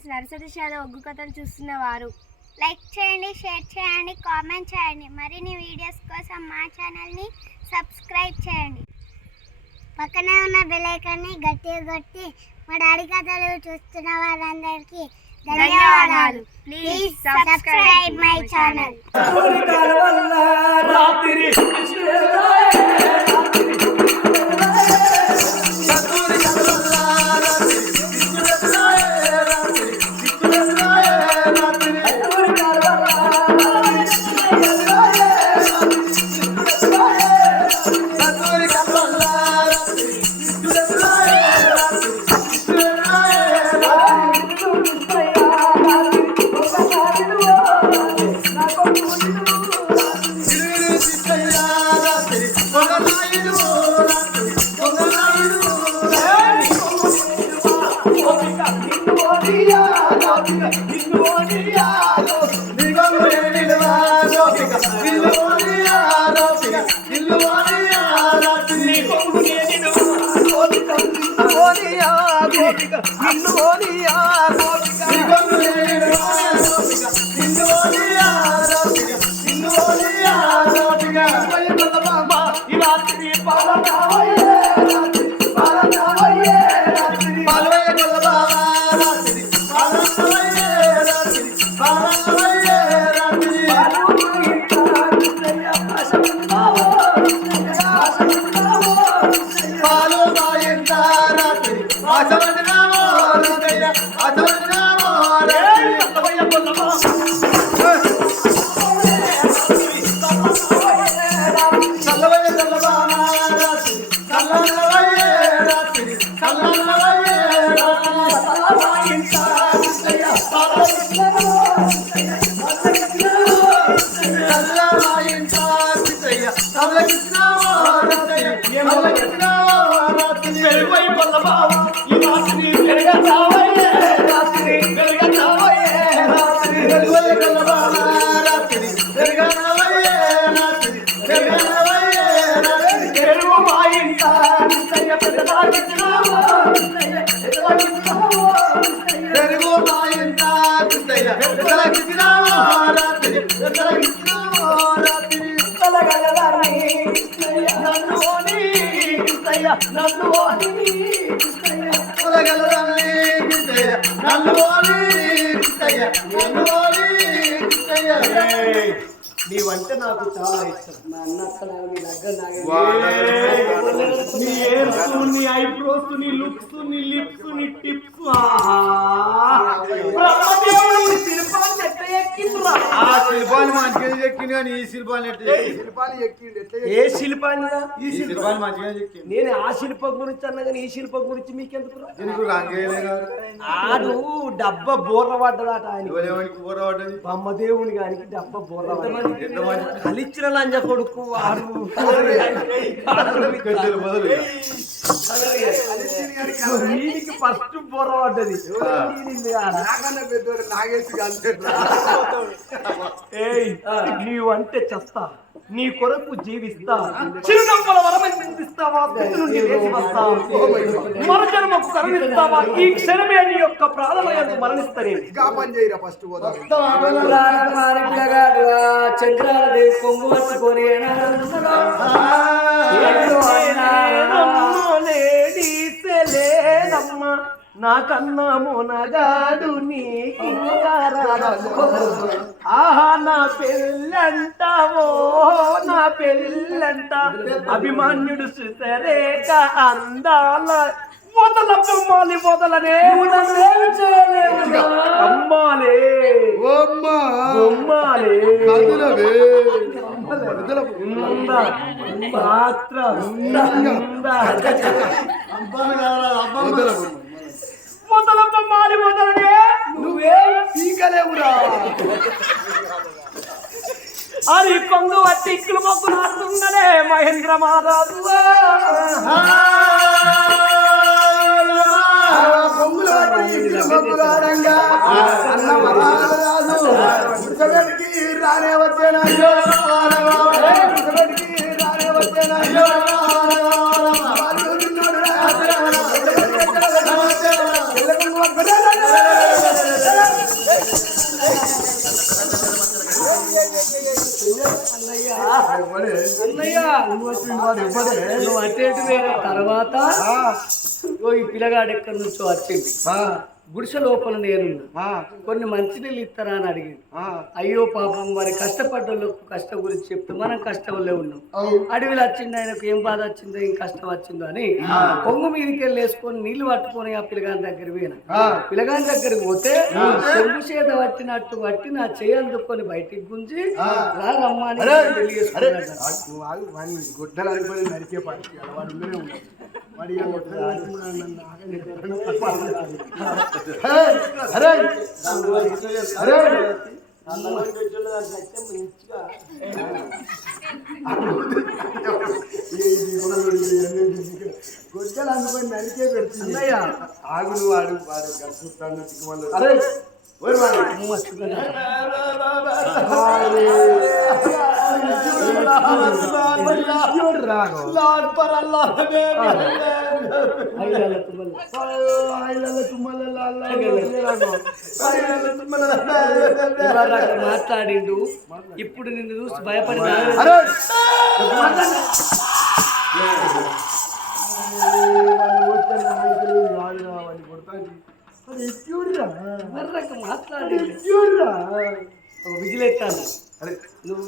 Friends, nursery shallow ఒగ్గు కథలు చూస్తున్నవారు like చేయండి, share చేయండి, కామెంట్ చేయండి. మరిన్ని వీడియోస్ కోసం మా ఛానల్ని సబ్స్క్రైబ్ చేయండి. పక్కనే ఉన్న బెల్ ఐకాన్ని గట్టిగా కొట్టి మా డాడీ కథలు చూస్తున్న వారందరికీ ధన్యవాదాలు. Please subscribe my channel. నీవంటే నాకు చాలా ఇష్టం. నీ హెయిర్స్, నీ ఐబ్రోస్, నీ లుక్స్, నీ లిప్స్, నీ టిప్స్, శిల్పాన్ని మంచిగా ఎక్కింది కానీ ఈ శిల్పాన్ని ఏ శిల్పాన్ని? ఈ శిల్పాన్ని మంచిగా ఎక్కింది. నేను ఆ శిల్పం గురించి అన్నా కానీ ఈ శిల్పం గురించి మీకెందుకు? ఆడు డబ్బ బోర్ర పడ్డదాట. ఆయన బోర్ర పడ్డది బొమ్మదేవుని గానికి డబ్బ బోర్ర కలిచ్చిన లంజ కొడుకు వాడు. వీడికి ఫస్ట్ బోర్ర పడ్డది. నీవంటే చేస్తా, నీ కొరకు జీవిస్తా, చిరునవ్వుల వరమిస్తావా, మరజన్మకు కరుణిస్తావా, ఈ క్షణమే నీ యొక్క ప్రాణమయందు మరణిస్తానే. చంద్రాలదేవి కొంగు పట్టుకొని లేదమ్మా నాకన్నా మొనగాడు ఆహా నా పెళ్ళంటావో నా పెళ్ళంట అభిమాన్యుడు సుతరేఖ అందాల మొదల బొమ్మాలి మొదలనే అమ్మాలే బొమ్మాలే మొదల బొమ్మాలి మొదలనే నువ్వే పీకలేవురా. అది కొంగు వట్టి ఇక్కులు మొగ్గు నాటుతున్నదే మహేంద్ర మహారాజు. రానే వచ్చేనా నువ్వు అటు ఇటు వేరే తర్వాత ఈ పిల్లగాడు ఎక్కడి నుంచో వచ్చింది. గుడిసె లోపల నేనున్నా, కొన్ని మంచినీళ్ళు ఇస్తారా అని అడిగింది. అయ్యో పాపం మరి కష్టపడ్డోళ్ళకు కష్టం గురించి చెప్తే మనం కష్టంలో ఉన్నాం. అడవిలో వచ్చింది, ఆయనకు ఏం బాధ వచ్చిందో ఏం కష్టం వచ్చిందో అని కొంగు మీదకి వెళ్ళి వేసుకొని నీళ్లు పట్టుకొని ఆ పిల్లగాని దగ్గర పోయినా. పిల్లగాని దగ్గరికి పోతే చెంగు చేత పట్టినట్టు పట్టి నా చేయందుకొని బయటికి గుంజి రమ్మని పెళ్లి చేసుకున్నాడు. గొడ్డలు అందుకొని నరికే పెడుతుంది. ఆగు నువ్వు వాడు చూస్తాను. మాట్లాడిండు. ఇప్పుడు నిన్ను చూసి భయపడి మాట్లాడి విజిలెత్తాను. నువ్వు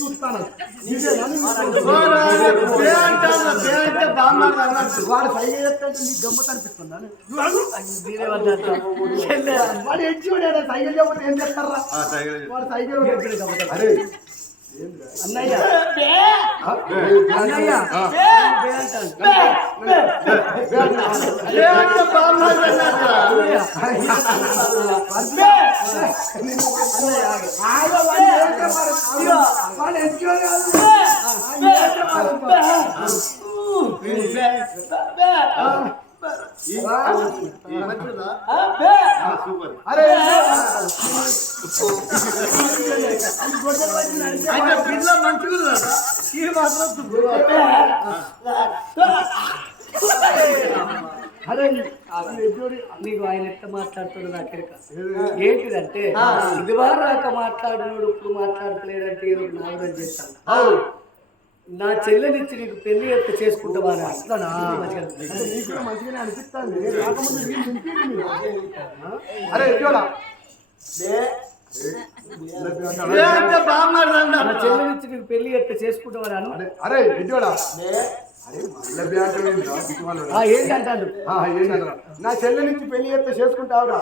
చూస్తాను. వాడు సైగ చేస్తాడు, నీకు గమ్మత్ అనిపిస్తుందా? వాడు ఎడ్జివాడు సైకిల్ చెప్పండి ఏం చేస్తారా? వాడు సైకిల్ అన్నయ్య అన్నయ్య పిల్ల మంచిగా అరే నీకు ఆయన ఎట్లా మాట్లాడుతాడు నాకెరక ఏంటిదంటే ఇది వారాక మాట్లాడినోడు ఇప్పుడు మాట్లాడలేడంటే ఏదో నాగరం చేస్తాను. నా చెల్లెనిచ్చి నీకు పెళ్లి ఎత్త చేసుకుంటావా మంచిగానే అనిపిస్తాను. అరే చూడా నా చెల్లెనిచ్చి నీకు పెళ్లి ఎత్త చేసుకుంటావా అను. అరే చూడా ఏంటంటాడు? నా చెల్లె నుంచి పెళ్లి చేస్తే చేసుకుంటావురా?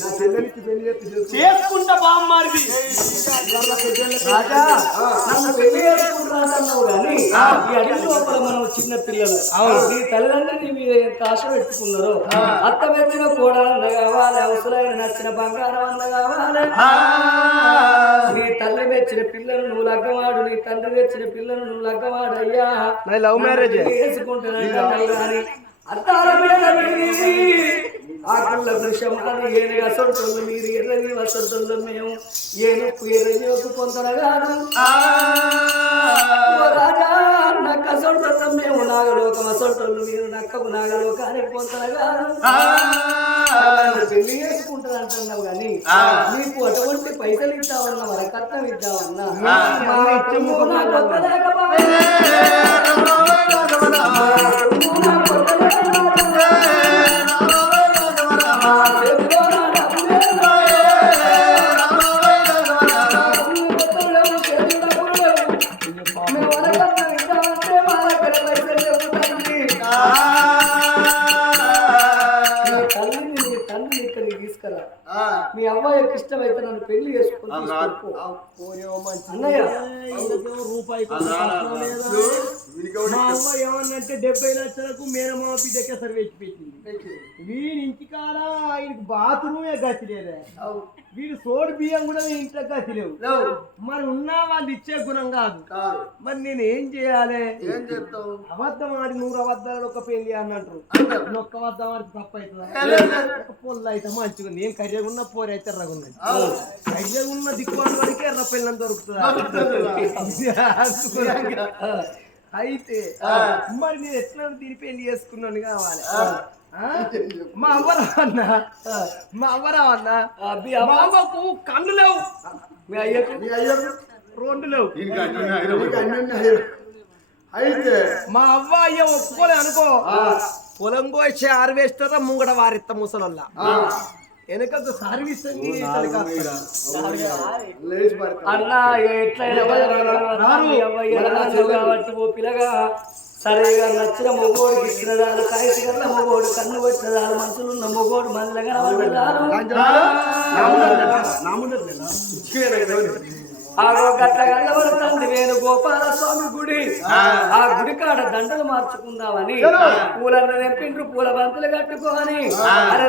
నా చెల్లెనికి పెళ్లి చేసుకుంటా బామ్మారిది రాజా నన్ను పెళ్లి చేసుకుంటున్నావు కానీ ఈ అడవి లోపల మనం చిన్న పిల్లలు నీ తల్లిదండ్రులు నీ మీద ఎంత ఆశ పెట్టుకున్నారో అత్త మెచ్చిన కూడా అన్న కావాలి, అవసరమైన నచ్చిన బంగారం అన్న కావాలి. నీ తల్లి మెచ్చిన పిల్లలు నువ్వు లగ్గవాడు, నీ తండ్రి మెచ్చిన పిల్లలు నువ్వు లగ్గవాడు. అయ్యా లవ్ మ్యారేజ్ వేసుకుంటున్నాను కానీ అత్తాల మీద ఆకుల దృశ్యమాని ఏనుగా సొంతలు మీరు ఎర్రని వసంతులు మేము ఏనుకు ఎర్రని ఒక పొందనగాను రాజా నక్క సొంతం మేము నాగలోకం అసొంటోళ్ళు మీరు నక్కకు నాగలోకానికి పొందనగాను పెళ్లి చేసుకుంటాను అంటున్నావు కానీ నీకు అటువంటి పైసలు ఇద్దామన్నా వరకట్నం ఇద్దామన్నా మీ అమ్మాయికి ఇష్టమైతే నన్ను పెళ్లి చేసుకుంటా పోనేమో మంచి అన్నయ్య. ఈయనకేమో రూపాయి కూడా కష్టం లేదా? మా అవ్వ ఏమన్నంటే 70 లక్షలకు మేనమామ బిడ్డకే సర్వేసి పెట్టింది. వీడి ఇంటికాడ ఆయనకు బాత్రూమే గతి లేదా, వీడు సోడు బియ్యం కూడా ఇంట్లో గతి లేవు. మరి ఉన్నా వాళ్ళు ఇచ్చే గుణం కాదు. మరి నేను ఏం చేయాలి? ఏం చెప్తావు? అబద్ధం ఆడి 100 అబద్ధాలు ఒక పెళ్లి అన్నట్టు. ఒక్క అబద్ధం ఆడితే తప్పు అవుతుందా? ఒక పొల్లు అయితే మంచిగా, నేను కర్యగున్న పోరు అయితే ఎర్రగున్నది. కర్యగున్న దిక్కుమాల వరకే ఎర్ర పిల్లని దొరుకుతుందా? అయితే మరి నేను ఎట్లా దీని పెళ్లి చేసుకున్నాను కావాలి. మా అవ్వరా అన్న, మా అవ్వరా అన్న, మా అవ్వకు కళ్ళు లేవు, మీ అయ్యకు 2 లేవు. అయితే మా అవ్వ అయ్య ఒప్పుకోలే అనుకో, పొలం కోసి ఆరవేస్తారా ముంగట వారిత్త ముసలల్లా వెనక సర్వీస్ అన్న ఎట్లయినా కాబట్టి ఓ పిల్లగా సరేగా నచ్చిన మొగోడు ఇచ్చినదాలు కాయసి గల్ల మొగోడు కన్ను వచ్చినదాలు మనుషులున్న మొగోడు మల్లగా ఆగో గట్ల గల్లబడుతుంది వేణుగోపాల స్వామి గుడి. ఆ గుడి కాడ దండలు మార్చుకుందామని పూలను నింపిండ్రు, పూల బంతులు కట్టుకోని అరే